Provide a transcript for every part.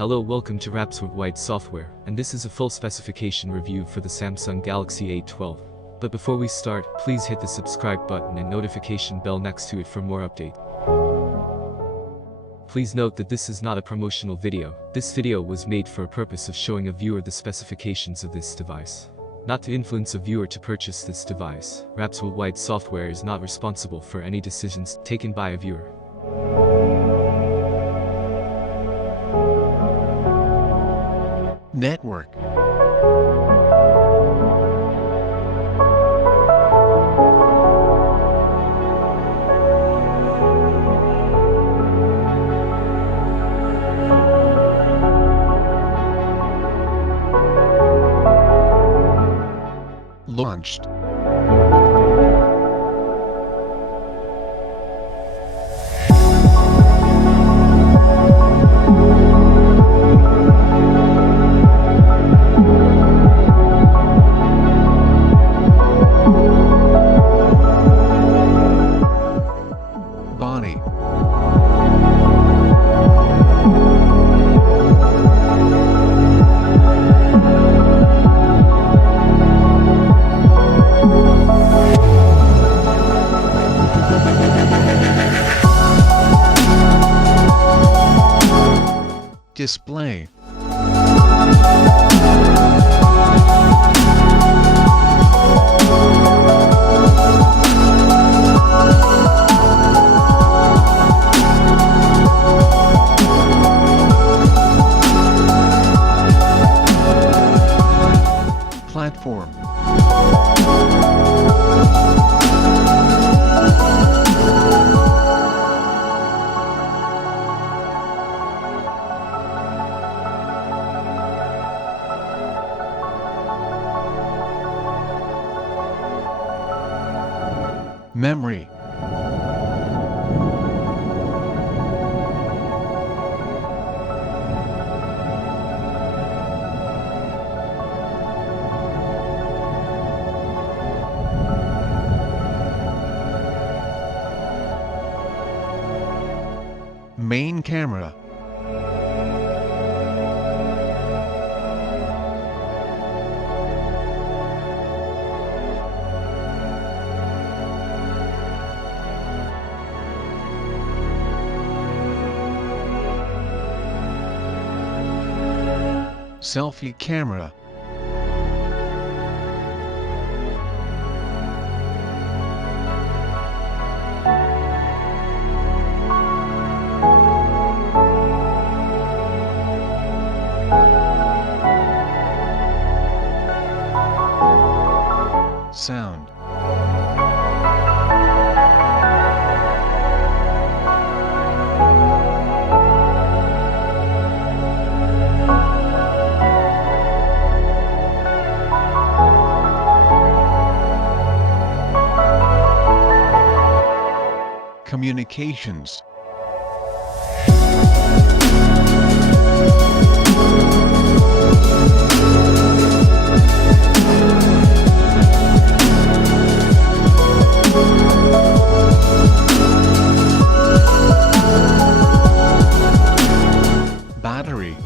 Hello, welcome to RapzWorldWide software, and this is a full specification review for the Samsung Galaxy A12. But before we start, please hit the subscribe button and notification bell next to it for more update. Please note that this is not a promotional video. This video was made for a purpose of showing a viewer the specifications of this device, not to influence a viewer to purchase this device. RapzWorldWide software is not responsible for any decisions taken by a viewer. Network. Launched. Body. Display. Platform. Memory. Main camera. Selfie camera. Sound. Communications. Battery.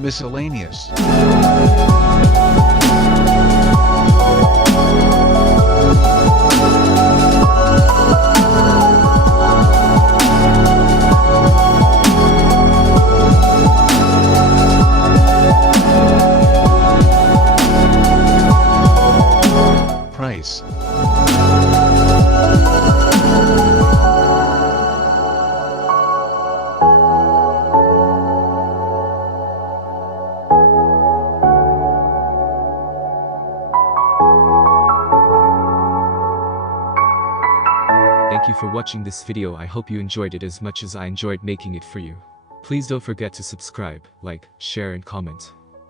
Miscellaneous. Price. Thank you for watching this video. I hope you enjoyed it as much as I enjoyed making it for you. Please don't forget to subscribe, like, share and comment.